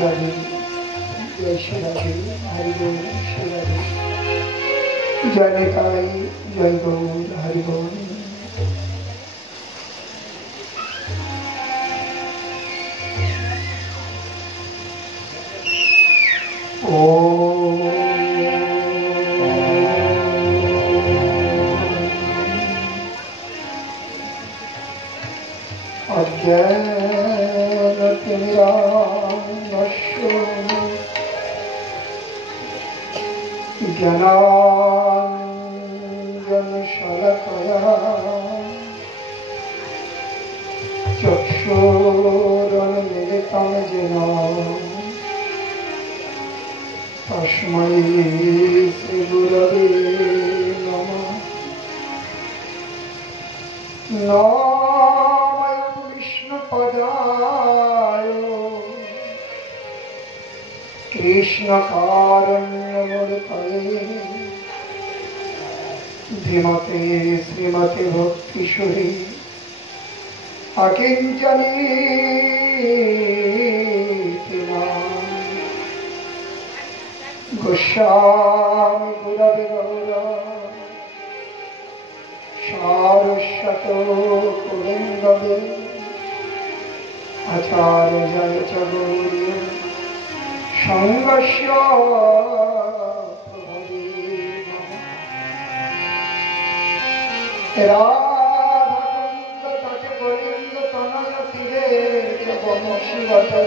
राधे जय श्री राधे हरि बोल श्री राधे जय निताई जय गौर हरि बोल। ज्ञानाञ्जनशलाकया चक्षुरुन्मीलितं येन तस्मै श्रीगुरवे नमः। नामं विष्णुपदाय कृष्णकारुण्यमूर्तये धीमते श्रीमते भक्तिश्वरी अकिञ्चनीतिना गोस्वामी गुरवे गौरा सारस्वतो कुरुन्दवे आचार्याय च गौर्य संगस्य प्रभवे नमः। राधाकुन्द तट गोविन्द तनय तीरे च वंशीवते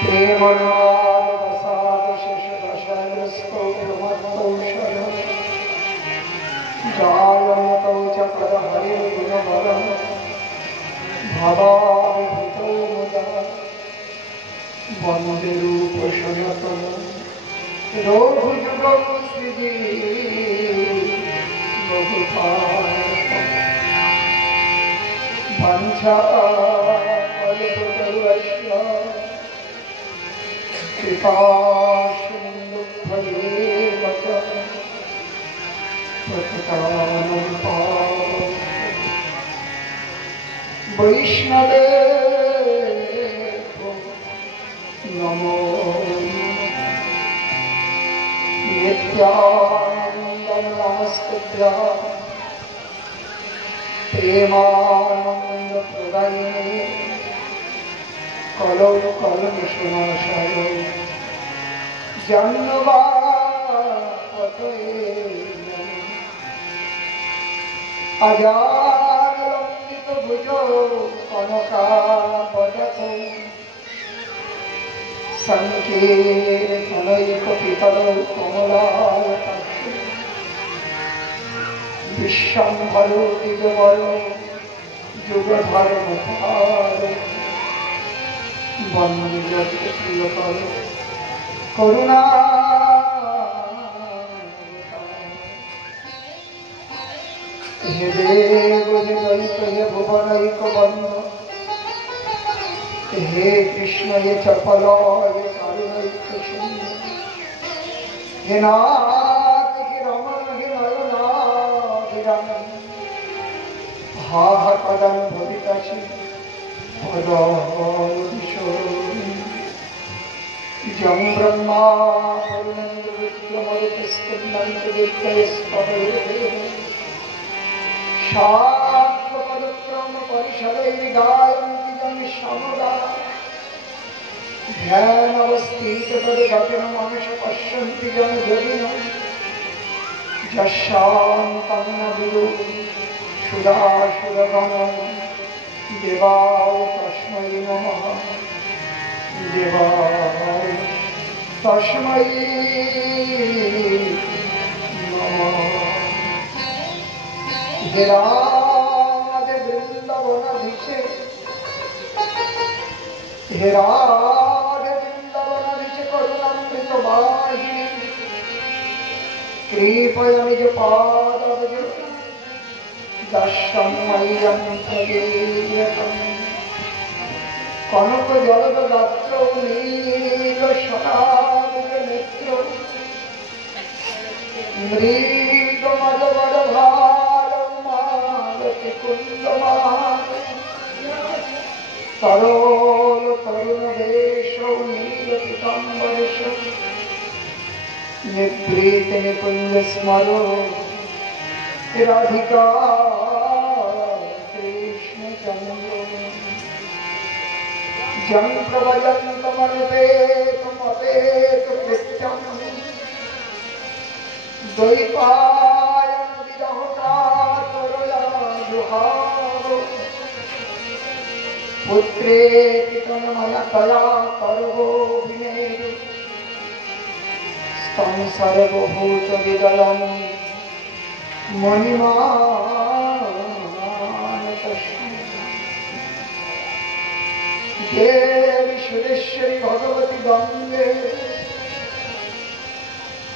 प्रेमनाद रसाद शेष दशरस्थो ब्रह्मकौशल जायन्तौ च पदहरे गुणबलं भवाभिभूतो मुदा वन्दे रूप सनातन रघुजुगल श्रीगोपाल वंशाकल्पतरुश्च कृपासिन्धुभ्येव च पतितानां पावनेभ्यो वैष्णवेभ्यो नमो नित्यानन्दं नमस्तुभ्यं प्रेमानन्दप्रदायिने कलौ कल्मषनाशाय जन्मवापतये अजानलम्बितभुजो कनकावदतो संकीर्तनैकपितरौ कमलायताक्षो विश्वम्भरो द्विजवरो युगधर्मधारो वन्दे जगत्प्रियकरो करुणा हे देव जगैक हे भुवनैक बन्ध हे कृष्ण हे चपल हे कारुणैक सिन्धु हे नाथ हे रमण हे नरनाथ हे रमण हा हा कदम भवितासि पददिशो जं ब्रह्मा वरुणेन्द्रविक्रमरुतस्कन्दन्तविद्यैस्तवैर्देव शाक्तपदक्रम परिषदैर्गायन्ति जं समुदा ध्यानवस्थितपदगतिनमनस पश्यन्ति जं जगिनं यशान्तं न विदु सुरासुरगणं देवाय तस्मै नमः देवाय तस्मै नमः। हे राधे वृंदावनाधीशे हे राधे वृंदावनाधीशे करुणामृत वाहिनी कृपया निज पादवज दर्शनमय्यं प्रदेयतम् कनक जलद गात्र नील शराब नेत्र मृग मदवर भार मालति कुंदमान तरोल तरुणवेशौ नीलपीताम्बरशौ निभृते निकुञ्जस्मरो राधिका कृष्णचन्द्रो जं प्रभजन्तमनुपेतुमपेतु कृत्यं द्वैपायन विरहकातरया जुहावो पुत्रेति तन्मयतया कर्वोऽभिनेदु तं सर्वभूतविदलं मुनिमानतोऽस्मि देवी सुरेश्वरी भगवती वन्दे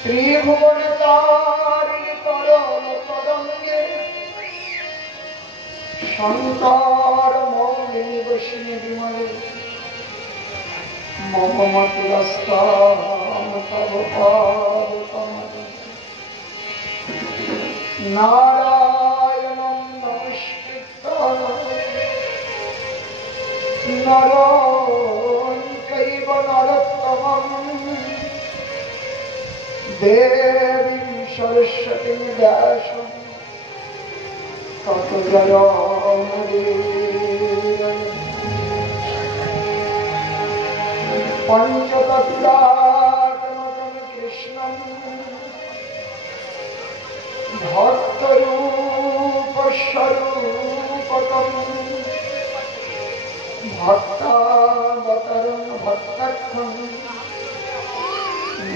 त्रिभुवनतारिणि तरलतरङ्गे शङ्कारमौलिनि वशिनि विमले मम मतिरस्तां तव पादकमले नारायणं नमस्कृत्य नरं चैव नरोत्तमं देवीं सरस्वतीं व्यासं ततो जयमुदीरये पञ्चतत्त्वात्मकं कृष्णं भक्तरूपस्वरूपकं भक्तावतरं भक्तर्थं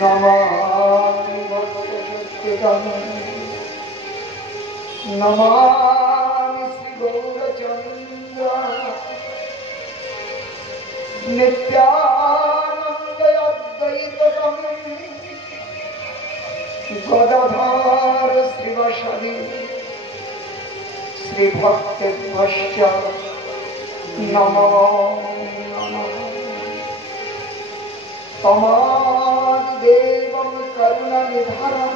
नमामि भक्तशक्तिदं नमामि श्रीगौरचन्द्र नित्यानन्दअद्वैतकं गदाधर श्रीवशदि श्रीभक्तेभ्यश्च नमो नमः तमादिदेवं करुणनिधनं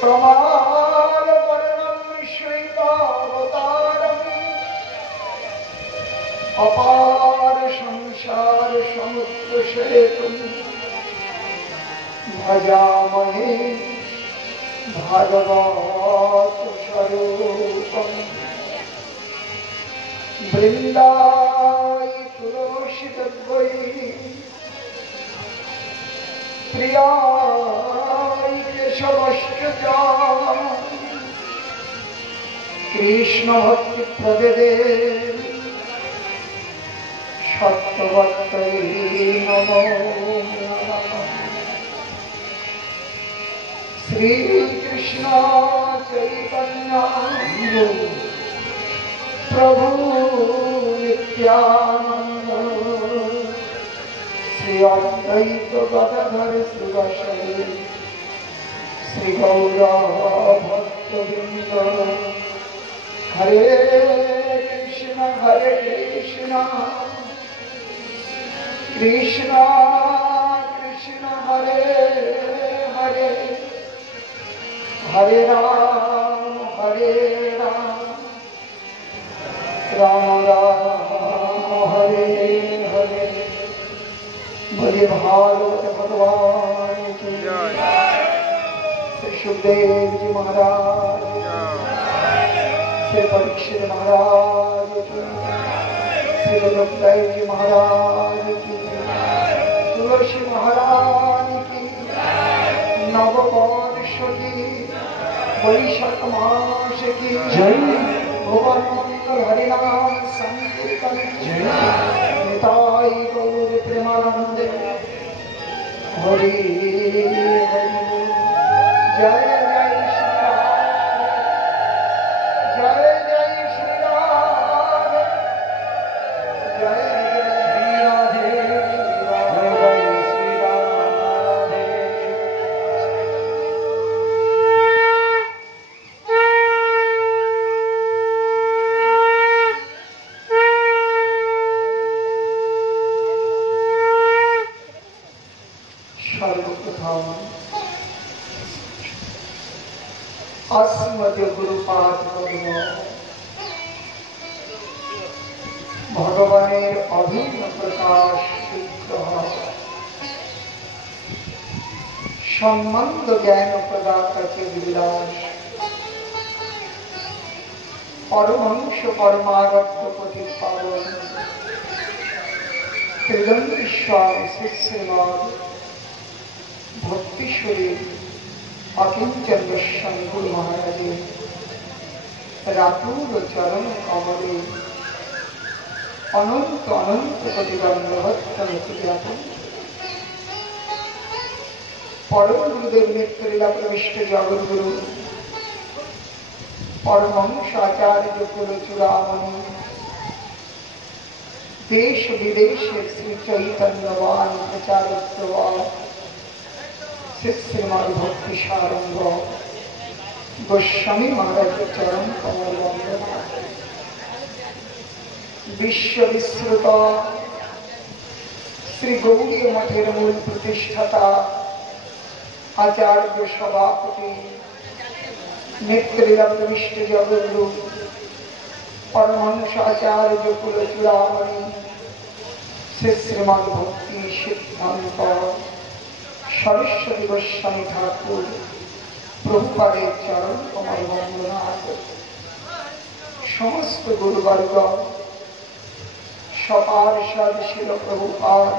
प्रमादवर्णं श्वेतावतारम् अपार संसार समुद्रसेतुं भजामहे भागवतस्वरूपम् वृन्दाय तुलसीदद्वै प्रियाय केशवश्च कृष्णभक्तिप्रददे सत्यवत्तये नमो नमः श्रीकृष्ण चैतन्य प्रभु नित्यानंद श्री अद्वैत गदाधर श्रीवासदि श्री गौर भक्तवृंद हरे कृष्ण कृष्ण कृष्ण हरे हरे हरे राम राम राम हरे हरे बोले भागवत भगवान की श्री सुखदेव जी महाराज श्री परीक्षित महाराज की श्री वल्लभदेव जी महाराज की तुलसी महाराज की नववर्ष की वैशाख मास की जय भुवन मंगल हरिनाम संकीर्तन निताई गौर प्रेमानंदे हरि हरि जय जय श्री राम जय जय श्री राम जय जय श्री राधे जय जय श्री राधे सर्वप्रथम সম্বন্ধ জ্ঞান প্রদাতা চিদ্বিলাস পরমহংস পরমাগত প্রতিপাদন ত্রিদণ্ডীশ্বর শ্রীশ্রীমদ ভক্তিশ্বরী অকিঞ্চন গোস্বামী গুরু মহারাজের রাতুল চরণ কমলে অনন্ত অনন্ত কোটি দণ্ডবৎ জ্ঞাপন। পরম গুরুদেব নিত্যলীলা প্রবিষ্ট জগদ্গুরু পরমহংস আচার্য কুল চূড়ামণি দেশ বিদেশের শ্রী চৈতন্যবান প্রচারক শ্রীশ্রীমদ ভক্তি সারঙ্গ গোস্বামী মহারাজের চরণ কমল বন্দনা। বিশ্ববিশ্রুত শ্রী গৌরী মঠের মূল প্রতিষ্ঠাতা আচার্য সভাপতি নিত্যলীলা প্রবিষ্ট জগদ্গুরু পরমহংস আচার্য কুল চূড়ামণি শ্রীশ্রীমদ ভক্তি সিদ্ধান্ত সরস্বতী গোস্বামী ঠাকুর প্রভুপাদের চরণ কমল বন্দনা। সমস্ত গুরুবর্গ সপার্ষদ শিল প্রভুপাদ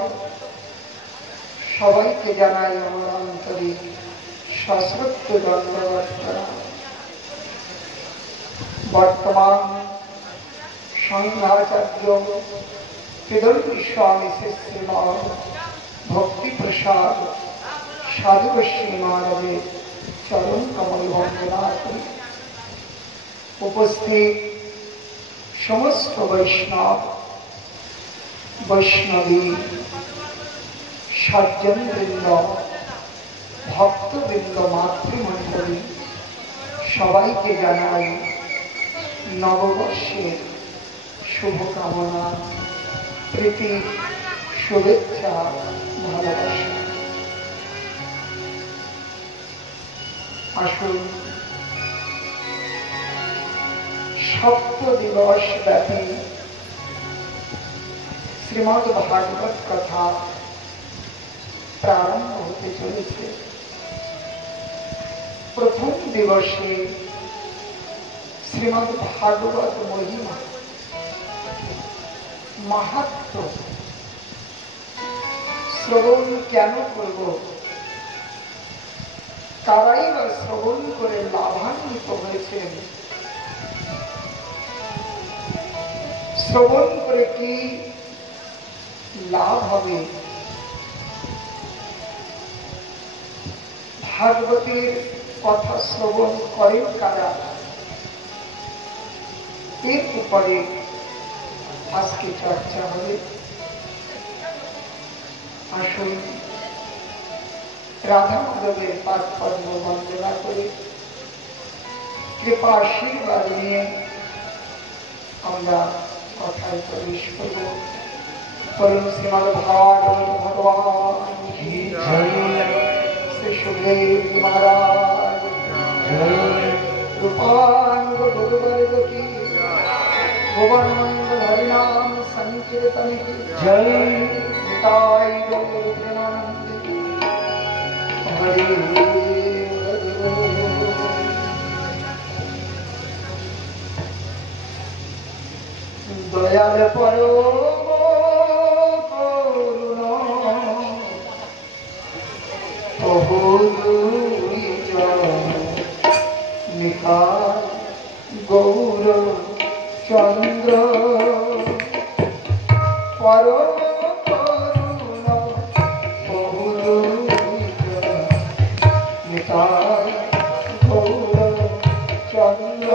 সবাইকে জানাই আমার আন্তরিক সশ্রদ্ধ দণ্ডবৎ প্রণাম। বর্তমান সংঘাচার্য ত্রিদণ্ডী স্বামী শ্রীশ্রীমদ ভক্তি প্রসাদ সাধু গোস্বামী মহারাজের চরণ কমল বন্দনা করি। উপস্থিত সমস্ত বৈষ্ণব বৈষ্ণবী সজ্জনবৃন্দ ভক্তবৃন্দ মাতৃমণ্ডলী সবাইকে জানাই নববর্ষের শুভকামনা, প্রীতি, শুভেচ্ছা, ভালোবাসা। আসুন সপ্ত দিবস ব্যাপী শ্রীমদ ভাগবত কথা প্রারম্ভ হতে চলেছে। প্রথম দিবসে শ্রীমদ ভাগবত মহিমা মাহাত্ম্য শ্রবণ কেন করব, তারাই বা শ্রবণ করে লাভান্বিত হয়েছেন, শ্রবণ করে কি লাভ হবে, ভাগবতের কথা শ্রবণ করেন কারা, এর উপরে আজকে চর্চা হবে। আসুন রাধা মাধবের পাদ পদ্ম বন্দনা করে কৃপা আশীর্বাদ নিয়ে আমরা কথায় প্রবেশ করব। বলুন শ্রীমদ ভাগবত ভগবান কি জয়, শ্রী সুখদেব মহারাজ রূপাঙ্গ গুরুবর্গ কি ভুবনাঙ্গ হরিনাম সংকীর্তন কি জয়, নিতাই গৌর প্রেমানন্দ হরি দয়াল পরম করুণ নিকায় গৌর চন্দ্র পরম করুণ নিকায় গৌর চন্দ্র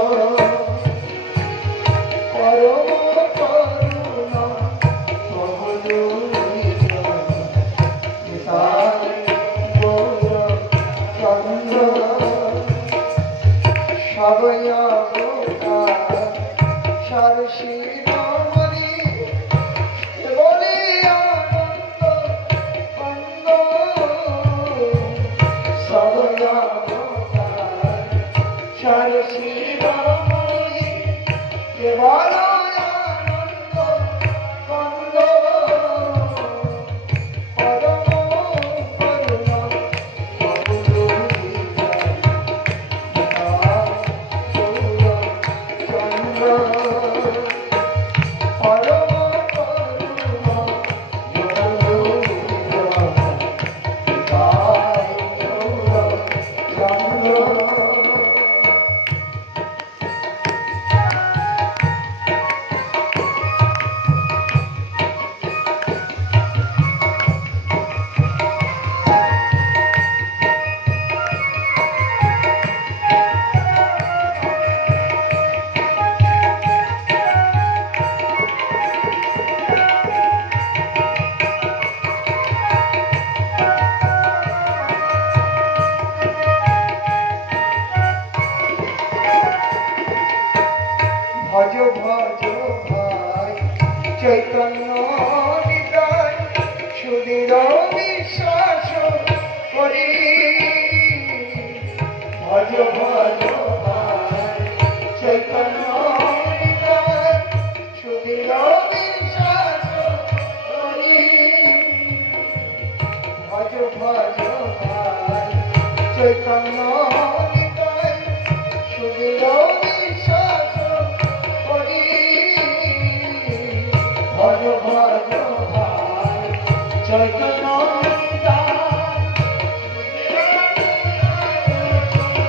পরম করুণ নিকায় গৌর চন্দ্র সবয়া সরসী রমণী বলি আনন্দ কন্দ সবয়া সরসী রমণী কেবল আনন্দ কন্দ পরম করুণ ভজ ভজ ভাই চৈতন্য নিতাই সুদৃঢ় বিশ্বাস করি ভজ ভজ ভাই চৈতন্য নিতাই সুদৃঢ় বিশ্বাস করি ভজ ভজ ভাই চৈতন্য নিতাই সুদৃঢ় বিশ্বাস করি ভজ ভজ ভাই চৈতন্য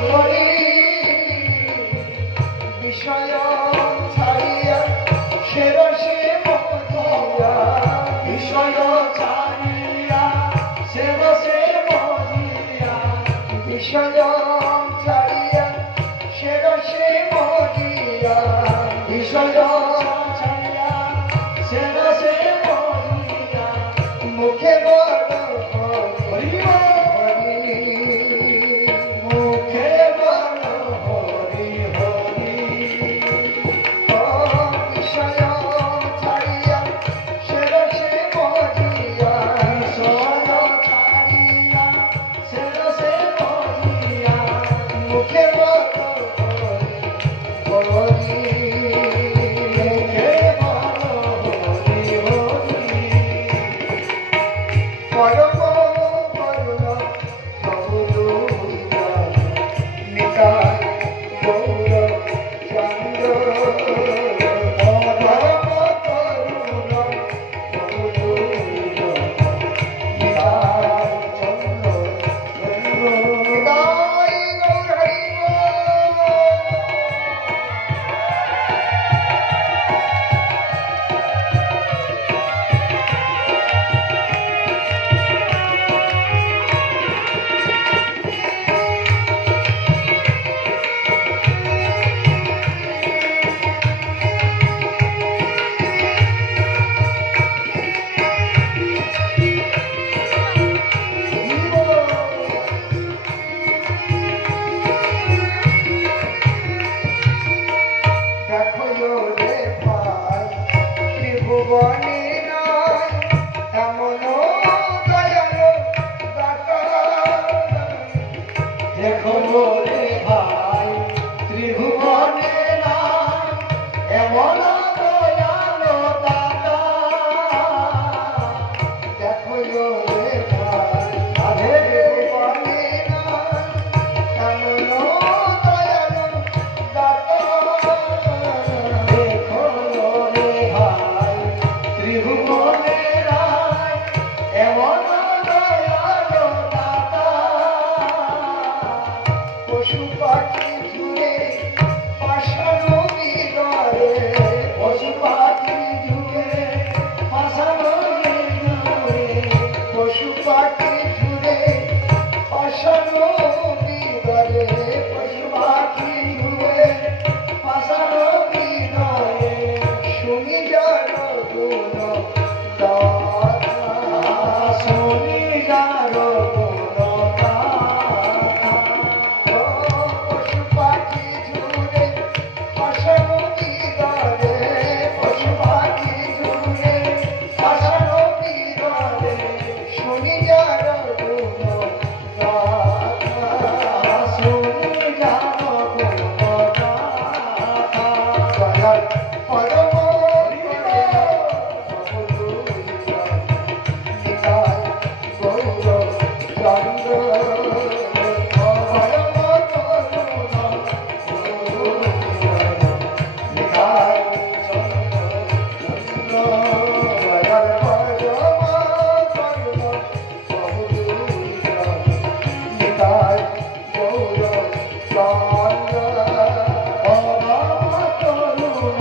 করি বিষয় ছাড়িয়া সে রসে মজিয়া বিষয় ছাড়িয়া সে রসে মজিয়া বিষয় ছাড়িয়া সে রসে মজিয়া বিষয় ছাড়িয়া সে রসে মজিয়া মুখে বড় হরি হরি মুখে বড় হরি হরি বিষয় ছাড়িয়া সে রসে মজিয়া বিষয় ছাড়িয়া সে রসে মজিয়া মুখে বড় হরি মুখে বড় হরি হরি পরম করুণ প্রভু দুইয়া নিতাই গৌর চন্দ্র পরম করুণ প্রভু দুইয়া নিতাই চন্দ্র নিতাই গৌর হরি দেখো রে ভাই ত্রিভুবনে নাই এমন দয়ালু দাতা দেখো রে ভাই ত্রিভুবনে নাই এমন দয়ালু দাতা দেখো রে ভাই আধে ত্রিভুবনে নাই এমন দয়ালু দাতা দেখো রে ভাই ত্রিভুবনে নাই এমন দয়ালু দাতা পশু পাখি জুড়ে পাশানো হৃদয়ে পশু পাখি জুড়ে পাশানো হৃদয়ে পশু পাখি জুড়ে পাশানো হৃদয়ে পশু পাখি জুড়ে পাশানো হৃদয়ে শুনি জানো গুণ গাথা শুনি জানো গুণ গাথা পশু পাখি জুড়ে পাশানো হৃদয়ে পশু পাখি জুড়ে পাশানো হৃদয়ে শুনি জানো গুণ গাথা শুনি জানো গুণ গাথা দয়াল পরম প্রভু নিতাই গৌর চন্দ্র পরম করুণ প্রভু নিতাই চন্দ্র দয়াল পরম করুণ প্রভু নিতাই গৌর চন্দ্র পরম করুণ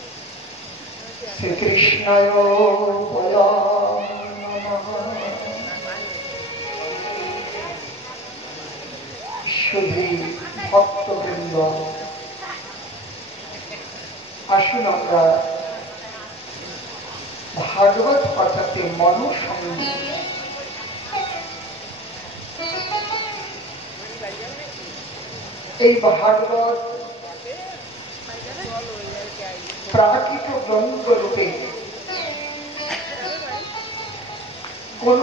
শ্রীকৃষ্ণায় বয়ং নমঃ। শুধু ভক্তবৃন্দ, আসুন আমরা ভাগবত কথাতে মনোসংযোগ, এই ভাগবত প্রাকৃত গ্রন্থ রূপে কোন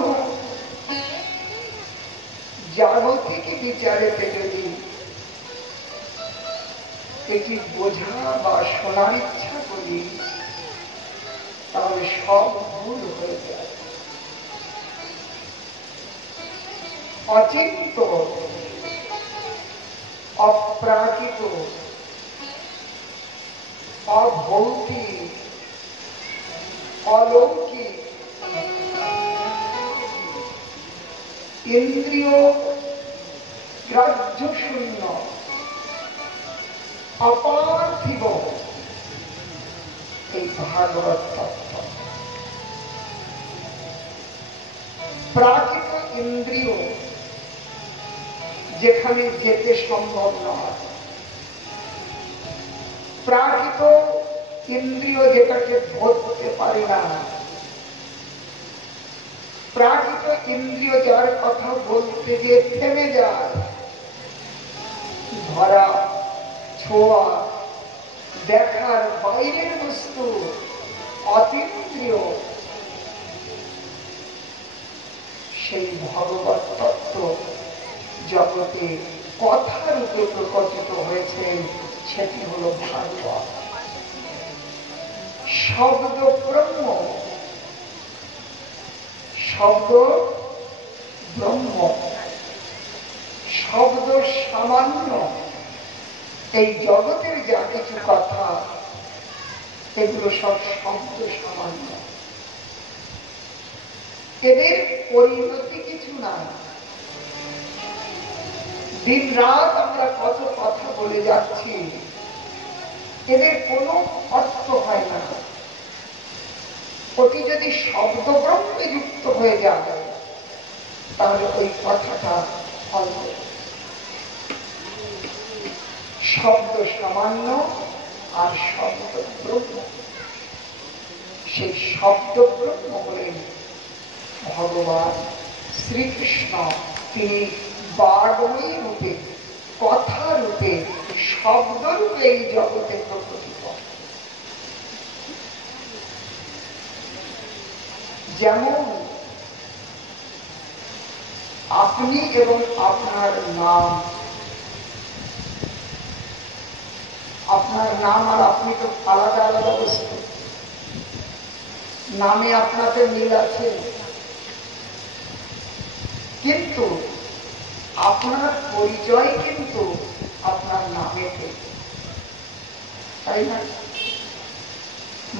জাগতিক বিচারেতে যদি এটি বোঝা বা শোনার ইচ্ছা করি, তাহলে সব ভুল হয়ে যায়। অচিন্ত, অপ্রাকৃত, অভৌতিক, অলৌকিক, ইন্দ্রিয় গ্রাহ্য শূন্য, অপার্থিব এই ভাগবত তত্ত্ব। প্রাকৃত ইন্দ্রিয় যেখানে যেতে সম্ভব নয়, প্রাকৃত ইন্দ্রিয় যেটাকে ধরতে পারে না, প্রাকৃত ইন্দ্রিয় যার কথা বলতে গিয়ে থেমে যায়, ধরা, ছোঁয়া, দেখার বাইরের বস্তু, অতীন্দ্রিয়, সেই ভগবত তত্ত্ব জগতে কথা রূপে প্রকটিত হয়েছে, সেটি হল ভাগবত। শব্দ ব্রহ্ম, শব্দ ব্রহ্ম, শব্দ সামান্য। এই জগতের যা কিছু কথা, এগুলো সব শব্দ সামান্য, এদের পরিণতি কিছু না। দিন রাত আমরা কত কথা বলে যাচ্ছি, এদের কোনো অর্থ হয় না। ওটি যদি শব্দ ব্রহ্মে যুক্ত হয়ে যায়, তাহলে ওই কথাটা অল্প। শব্দ সামান্য আর শব্দ ব্রহ্ম, সেই শব্দ ব্রহ্ম হলেন ভগবান শ্রীকৃষ্ণ। তিনি বাগ্ময়ী রূপে, কথা রূপে, শব্দ রূপে এই জগতে প্রকটিত। যেমন আপনি এবং আপনার নাম, আপনার নাম আর আপনি তো আলাদা আলাদা বস্তু। নামে আপনাদের মিল আছে, কিন্তু আপনার পরিচয় কিন্তু আপনার নামে, তাই না?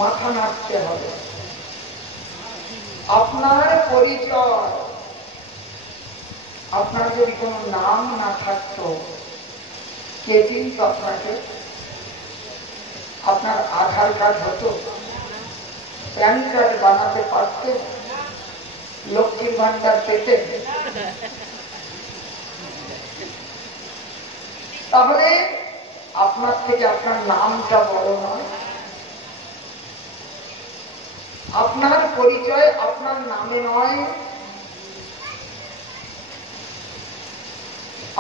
মাথা নাড়তে হবে। আপনার পরিচয়, আপনার যদি কোনো নাম না থাকতো, কে চিনত আপনাকে? আপনার আধার কার্ড হতো, প্যান কার্ড বানাতে পারতেন, লক্ষ্মীর ভান্ডার পেতেন, তাহলে আপনার থেকে আপনার নামটা বড় নয়। আপনার পরিচয় আপনার নামে নয়।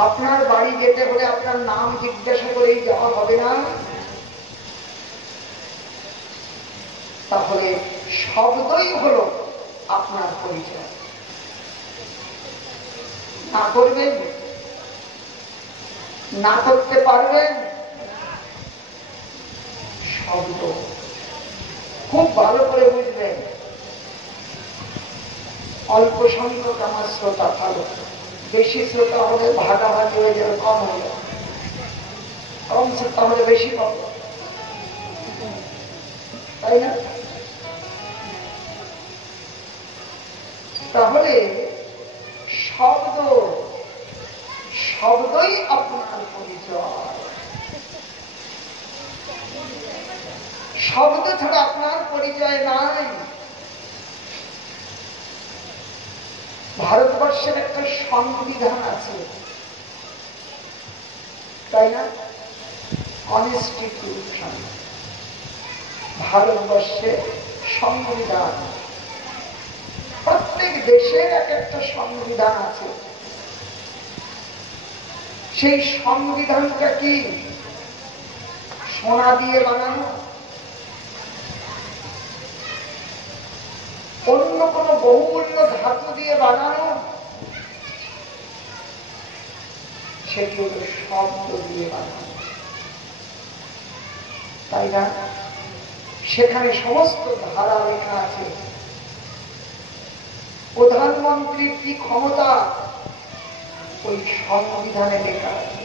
আপনার বাড়ি যেতে হলে আপনার নাম জিজ্ঞাসা করেই যাওয়া হবে না। তাহলে শব্দই হলো আপনার পরিচয়। না করবেন, না করতে পারবেন, শব্দ খুব ভালো করে বুঝবেন। অল্প সংখ্যক আমার শ্রোতা, ভালো, বেশি শ্রোতা হলে ভাগাভাগি হয়ে যাবে, কম হয়ে, কম শ্রোতা হলে বেশি কম, তাই না? তাহলে শব্দ, শব্দই আপনার পরিচয়। শব্দ ছাড়া আপনার পরিচয় নাই। ভারতবর্ষের একটা সংবিধান আছে, তাই না? কনস্টিটিউশন, ভারতবর্ষের সংবিধান। প্রত্যেক দেশের এক একটা সংবিধান আছে। সেই সংবিধানটা কি সোনা দিয়ে বানানো, অন্য কোনো বহুমূল্য ধাতু দিয়ে বানানো? সেটি হলো শব্দ দিয়ে বানানো, তাই না? সেখানে সমস্ত ধারা লেখা আছে। প্রধানমন্ত্রীর কি ক্ষমতা ওই সংবিধানে লেখা আছে।